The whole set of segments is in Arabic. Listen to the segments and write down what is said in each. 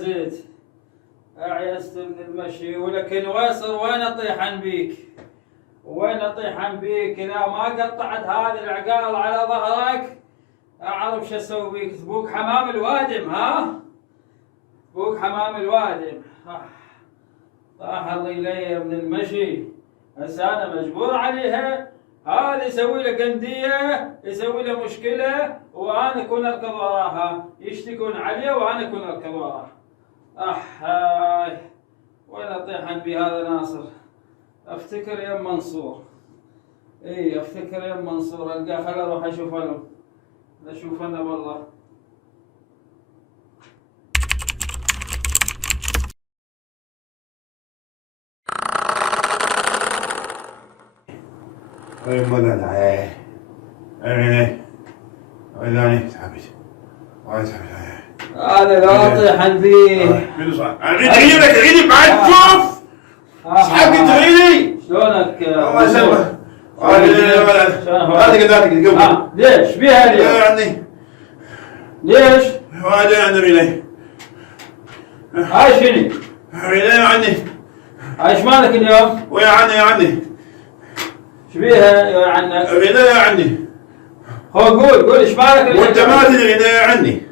عجزت، أعيست من المشي، ولكن وين أطيحن بيك؟ وين أطيحن بيك؟ إذا ما قطعت هذه العقال على ظهرك أعرف شو أسوي بيك. تبوك حمام الوادم، ها؟ تبوك حمام الوادم. طاح الله إلي من المشي، هسه أنا مجبور عليها. هذا يسوي له قندية، يسوي له مشكلة، وأنا أكون أركض وراها، يشتكون عليه وأنا أكون أركض وراها. هاي وين أطيحن بهذا ناصر؟ أفتكر يم منصور، إي أفتكر يم منصور، ألقاه. خل أروح أشوف أنا، أشوف أنا والله. وين مدن وين تعبت هذا لا أطيحن فيه. منو صار؟ عيدي بعد شوف اسحبك تعيدي شلونك؟ الله يسلمك. هذه قدرتك قبل. ليش بيها اليوم؟ عني ليش؟ هذا عند ريلي. هاي شنو؟ ريلي عني. هاي ايش مالك اليوم؟ ويا عني ايش بيها يا عنك؟ ريلي عني. هو قول ايش مالك؟ وانت ما تدري ريلي عني.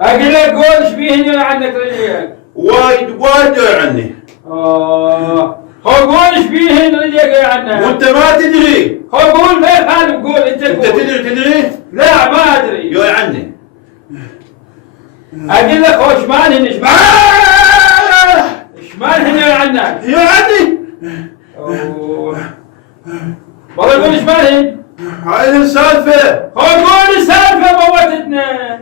اقول لك قول ايش بيهن يا عنك رجليك؟ وايد عني. هو قول ايش بيهن رجليك يا عنك؟ وانت ما تدري. هو قول ما يخالف، قول انت قول. انت تدري؟ لا ما ادري. يا عني. اقول لك هو ايش مالهن ايش مالهن يا عنك؟ يا عني. والله قول ايش مالهن؟ هاي السالفة. هو قول السالفة موتتنا.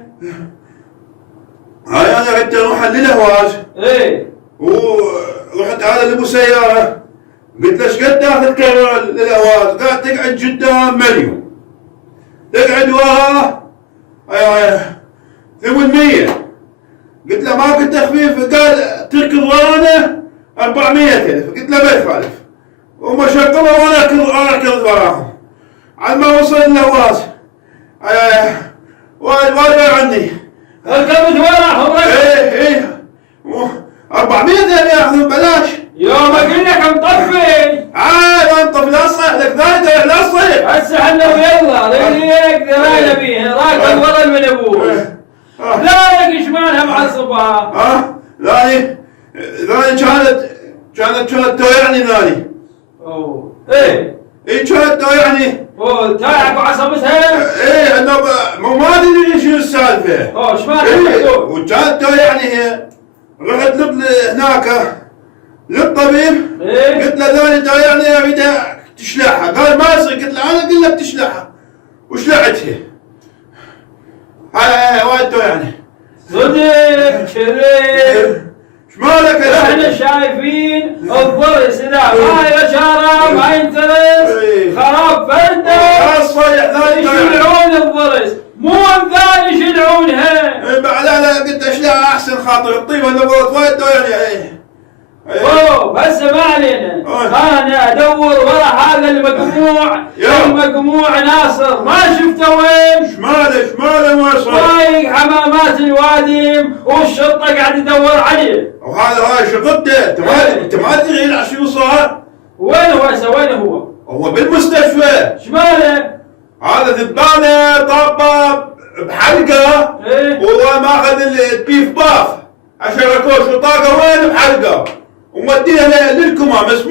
هاي انا قلت اروح للهواز. ايه. ورحت على ابو سيارة، قلت له ايش قد تاخذ كرة للهواز؟ قال تقعد قدام مليون، تقعد وراه 800. قلت له ماكو تخفيف؟ قال تركض ورانا 400,000. قلت له ما يخالف، وما شغلوا وانا اركض وراهم على ما وصل الهواز. وايد عني. ركبت وراهم. ايه 400,000 ياخذون ببلاش. يوم اقول لك مطفي. عاد انطف لا تصيح لك ثاني لا تصيح. هسه احنا ويلا رجليك درايه بيها راكب ورا المنبوس. لا ايش مالها معصبها؟ ثاني كانت تويعني ثاني. اوه ايه كانت تويعني. اوه تاعك وعصبتها؟ ايه انه ما ادري شنو السالفه. اوه ايش مالها؟ وكانت تويعني هي. رحت هناك للطبيب. إيه؟ قلت له ثاني تويعني اريد تشلعها. قال ما يصير. قلت له انا اقول لك تشلعها، وشلعتها. هاي وايد تويعني. صدق شريف. ايش مالك يا احنا شايفين الضرس اذا ما يشارع ما ينترس خراب فرده. الصيح ثاني يشلعون الضرس، مو الثاني يشلعونها. بعد لا قلت اشلعها احسن خاطر الطيبه نبضت وايد تويعني. اوه هسه ما علينا. انا ادور ورا هذا المجموع ناصر ما شفته وين. ايش ماله ما صار؟ طايق حمامات الوادم والشرطه قاعد تدور عليه. وهذا شغلته. انت ما تدري يلعب شنو صار؟ وين هو هسه؟ وين هو؟ هو بالمستشفى. ايش ماله؟ هذا ذبانه طابه بحلقه. ايه؟ وهو ماخذ البيف باف 10 كوش وطاقه وين بحلقه، ومديها للكمام. بس